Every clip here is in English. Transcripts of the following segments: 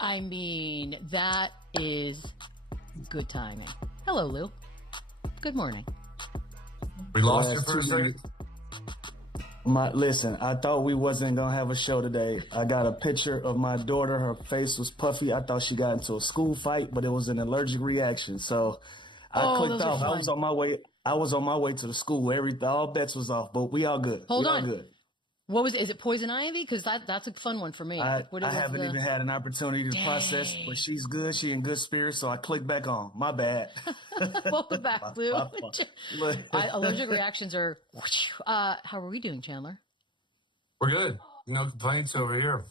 I mean, that is good timing. Hello, Lou. Good morning. We lost you for a second. Listen, I thought we wasn't going to have a show today. I got a picture of my daughter. Her face was puffy. I thought she got into a school fight, but it was an allergic reaction. So I clicked off. I was on my way. I was on my way to the school. All bets was off, but we all good. Hold we on. All good. What was it? Is it poison ivy? Because that's a fun one for me. I haven't even had an opportunity to process, but she's good. She in good spirits, so I clicked back on. My bad. Welcome back, Lou. Allergic reactions are. How are we doing, Chandler? We're good. No complaints over here.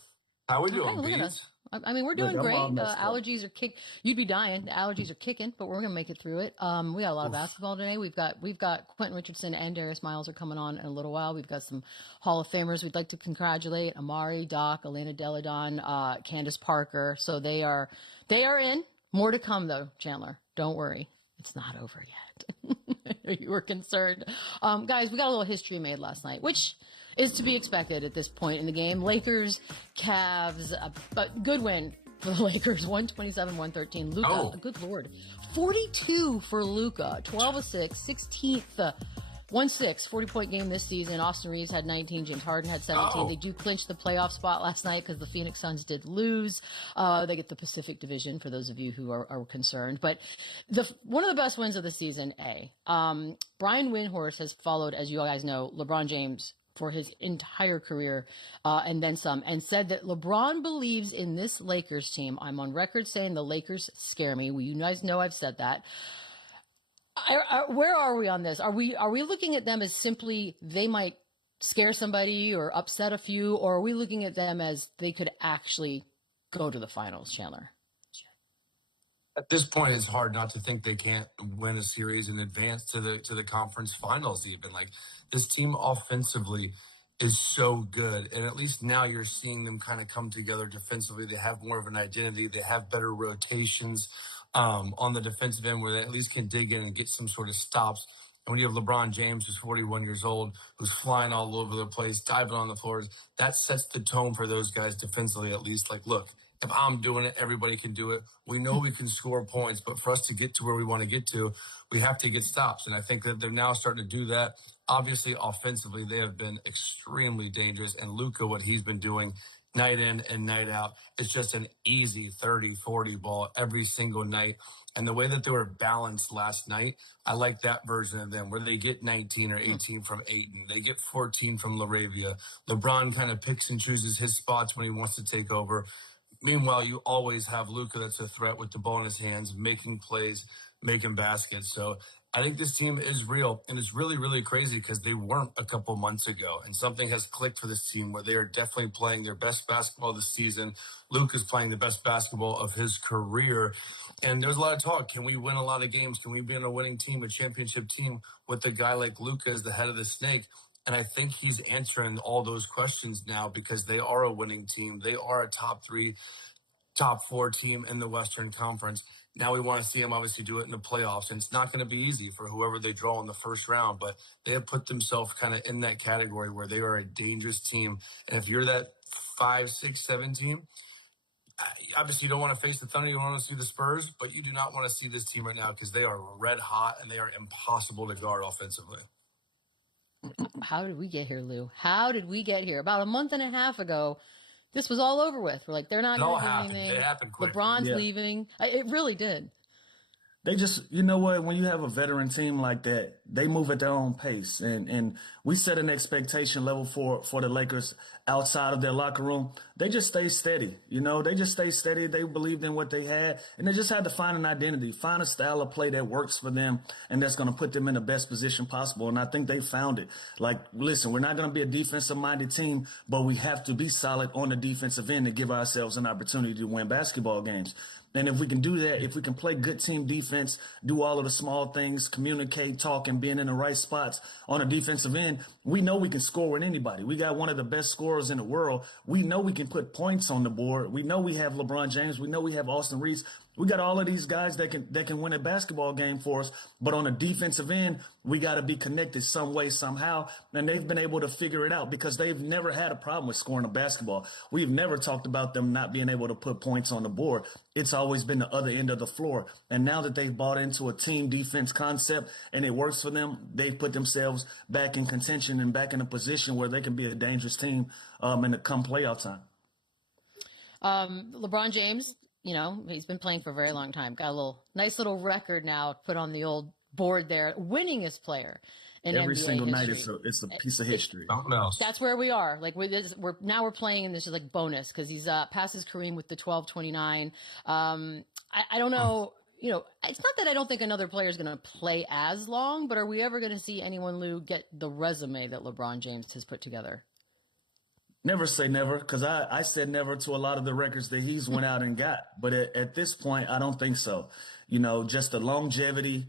How we doing, Beats? I mean, we're doing great. Allergies are You'd be dying. The allergies are kicking, but we're gonna make it through it. We got a lot of basketball today. We've got Quentin Richardson and Darius Miles are coming on in a little while. We've got some Hall of Famers. We'd like to congratulate Amari, Doc, Elena Deladon, Candace Parker. So they are in. More to come though, Chandler. Don't worry, it's not over yet. You were concerned, guys. We got a little history made last night, which is to be expected at this point in the game. Lakers, Cavs, but good win for the Lakers, 127-113. Luka, good Lord, 42 for Luka, 12 of 6, 16th, 1-6, 40-point game this season. Austin Reeves had 19, James Harden had 17. They do clinch the playoff spot last night because the Phoenix Suns did lose. They get the Pacific Division for those of you who are concerned. But one of the best wins of the season, Brian Windhorst has followed, as you guys know, LeBron James for his entire career, and then some, and said that LeBron believes in this Lakers team. I'm on record saying the Lakers scare me. You guys know I've said that. Where are we on this? Are we looking at them as simply they might scare somebody or upset a few, or are we looking at them as they could actually go to the finals, Chandler? At this point, it's hard not to think they can't win a series and advance to the conference finals even. Like, this team offensively is so good. And at least now you're seeing them kind of come together defensively. They have more of an identity. They have better rotations on the defensive end where they at least can dig in and get some sort of stops. And when you have LeBron James, who's 41 years old, who's flying all over the place, diving on the floors, that sets the tone for those guys defensively at least. Like, look, if I'm doing it, everybody can do it. We know we can score points, but for us to get to where we want to get to, we have to get stops. And I think that they're now starting to do that. Obviously, offensively, they have been extremely dangerous. And Luka, what he's been doing night in and night out, it's just an easy 30, 40 ball every single night. And the way that they were balanced last night, I like that version of them, where they get 19 or 18 from Ayton. They get 14 from LaRavia. LeBron kind of picks and chooses his spots when he wants to take over. Meanwhile, you always have Luka that's a threat with the ball in his hands, making plays, making baskets. So I think this team is real, and it's really, really crazy because they weren't a couple months ago, and something has clicked for this team where they are definitely playing their best basketball this season. Luka's playing the best basketball of his career, and there's a lot of talk. Can we win a lot of games? Can we be on a winning team, a championship team, with a guy like Luka as the head of the snake? And I think he's answering all those questions now because they are a winning team. They are a top 3, top 4 team in the Western Conference. Now we want to see them obviously do it in the playoffs. And it's not going to be easy for whoever they draw in the first round, but they have put themselves kind of in that category where they are a dangerous team. And if you're that 5, 6, 7 team, obviously you don't want to face the Thunder, you don't want to see the Spurs, but you do not want to see this team right now because they are red hot and they are impossible to guard offensively. How did we get here, Lou? How did we get here? About a month and a half ago, this was all over with. We're like, they're not going to do anything. It happened quick. LeBron's leaving. It really did. They just, you know what, when you have a veteran team like that, they move at their own pace. And we set an expectation level for the Lakers outside of their locker room. They just stay steady. You know, they just stay steady. They believed in what they had. And they just had to find an identity, find a style of play that works for them and that's going to put them in the best position possible. And I think they found it. Like, listen, we're not going to be a defensive-minded team, but we have to be solid on the defensive end to give ourselves an opportunity to win basketball games. And if we can do that, if we can play good team defense, do all of the small things, communicate, talk, and being in the right spots on the defensive end, we know we can score with anybody. We got one of the best scorers in the world. We know we can put points on the board. We know we have LeBron James. We know we have Austin Reeves. We got all of these guys that can win a basketball game for us, but on the defensive end, we got to be connected some way, somehow. And they've been able to figure it out because they've never had a problem with scoring a basketball. We've never talked about them not being able to put points on the board. It's always been the other end of the floor. And now that they've bought into a team defense concept and it works for them, they've put themselves back in contention and back in a position where they can be a dangerous team in the come playoff time. LeBron James, you know, he's been playing for a very long time. Got a nice little record now put on the old board there. Winningest player in every NBA single history. night. It's a piece of history. That's where we are. Like we're playing, and this is like bonus because he's passes Kareem with the 12-29. I don't know. You know, it's not that I don't think another player is going to play as long, but are we ever going to see anyone, Lou, get the resume that LeBron James has put together? Never say never, because I said never to a lot of the records that he's went out and got. But at this point, I don't think so. You know, just the longevity,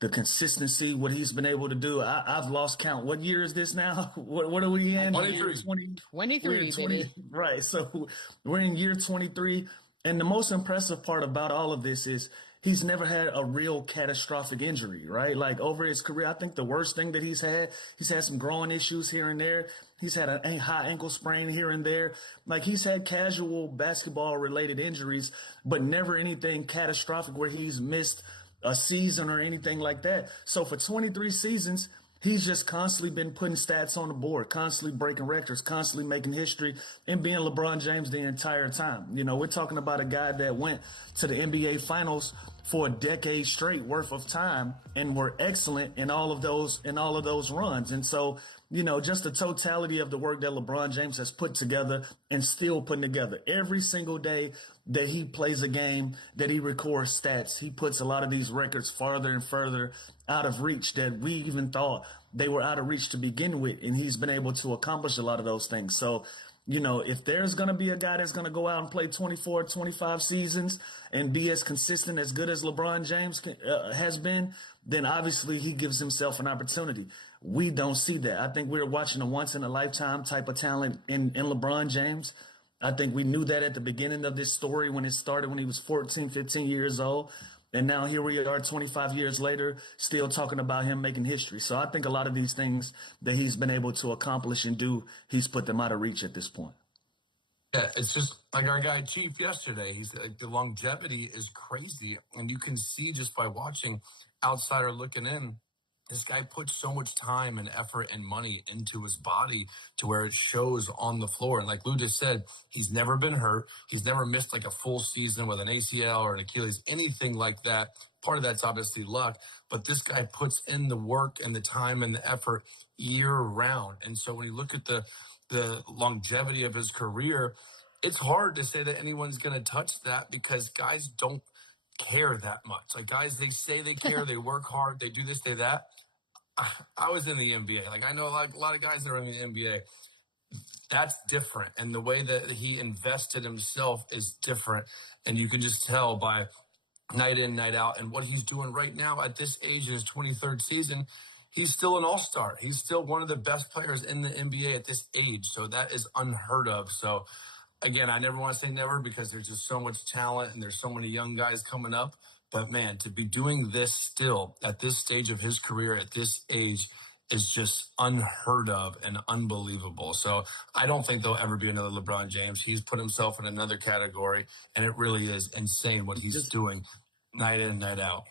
the consistency, what he's been able to do. I've lost count. What year is this now? What are we in? 23, baby. Right. So we're in year 23. And the most impressive part about all of this is he's never had a real catastrophic injury, right? Like over his career, I think the worst thing that he's had some growing issues here and there. He's had a high ankle sprain here and there. Like he's had casual basketball related injuries, but never anything catastrophic where he's missed a season or anything like that. So for 23 seasons, he's just constantly been putting stats on the board, constantly breaking records, constantly making history, and being LeBron James the entire time. You know, we're talking about a guy that went to the NBA Finals for a decade straight worth of time and were excellent in all of those runs. And so, you know, just the totality of the work that LeBron James has put together and still putting together every single day that he plays a game, that he records stats, he puts a lot of these records farther and further out of reach that we even thought they were out of reach to begin with. And he's been able to accomplish a lot of those things. So, you know, if there's going to be a guy that's going to go out and play 24, 25 seasons and be as consistent, as good as LeBron James has been, then obviously he gives himself an opportunity. We don't see that. I think we're watching a once-in-a-lifetime type of talent in LeBron James. I think we knew that at the beginning of this story when it started when he was 14, 15 years old. And now here we are 25 years later, still talking about him making history. So I think a lot of these things that he's been able to accomplish and do, he's put them out of reach at this point. Yeah, it's just like our guy Chief yesterday. He's like, the longevity is crazy. And you can see just by watching, outsider looking in, this guy puts so much time and effort and money into his body to where it shows on the floor. And like Lou just said, he's never been hurt. He's never missed like a full season with an ACL or an Achilles, anything like that. Part of that's obviously luck, but this guy puts in the work and the time and the effort year round. And so when you look at the longevity of his career, it's hard to say that anyone's going to touch that because guys don't care that much. Like guys, they say they care, they work hard, they do this, they that. I was in the NBA. Like I know a lot of guys that are in the NBA. That's different. And the way that he invested himself is different. And you can just tell by night in, night out. And what he's doing right now at this age in his 23rd season, he's still an all-star. He's still one of the best players in the NBA at this age. So that is unheard of. So again, I never want to say never because there's just so much talent and there's so many young guys coming up. But man, to be doing this still at this stage of his career at this age is just unheard of and unbelievable. So I don't think there'll ever be another LeBron James. He's put himself in another category, and it really is insane what he's doing night in and night out.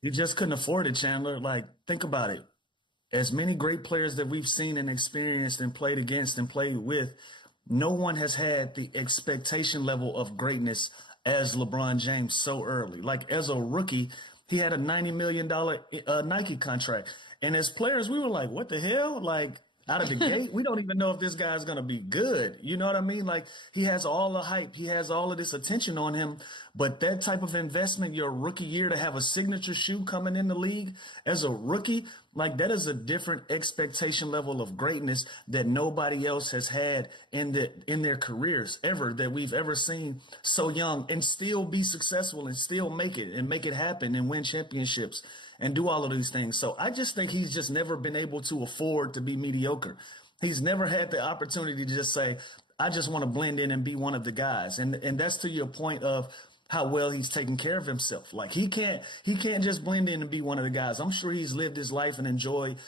You just couldn't afford it, Chandler. Like, think about it. As many great players that we've seen and experienced and played against and played with, no one has had the expectation level of greatness as LeBron James so early. Like as a rookie, he had a $90 million Nike contract. And as players, we were like, what the hell? Like out of the gate, we don't even know if this guy's going to be good. You know what I mean? Like he has all the hype. He has all of this attention on him. But that type of investment, your rookie year to have a signature shoe coming in the league as a rookie, like that is a different expectation level of greatness that nobody else has had in their careers ever, that we've ever seen so young and still be successful and still make it happen and win championships and do all of these things. So I just think he's just never been able to afford to be mediocre. He's never had the opportunity to just say, I just want to blend in and be one of the guys. And that's to your point of how well he's taking care of himself. Like he can't just blend in and be one of the guys. I'm sure he's lived his life and enjoyed,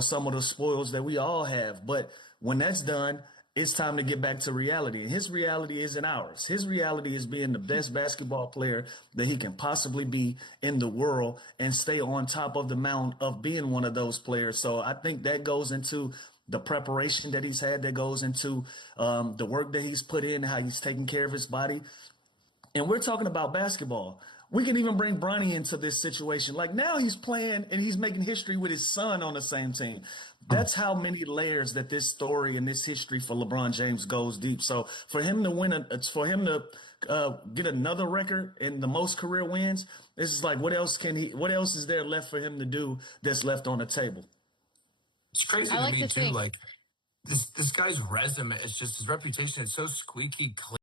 some of the spoils that we all have. But when that's done, it's time to get back to reality. And his reality isn't ours. His reality is being the best basketball player that he can possibly be in the world and stay on top of the mountain of being one of those players. So I think that goes into the preparation that he's had, that goes into the work that he's put in, how he's taking care of his body. And we're talking about basketball. We can even bring Bronny into this situation. Like now he's playing and he's making history with his son on the same team. That's how many layers that this story and this history for LeBron James goes deep. So for him to get another record in the most career wins, this is like, what else is there left for him to do that's left on the table? It's crazy to me too. Like this guy's resume, it's just his reputation is so squeaky clean.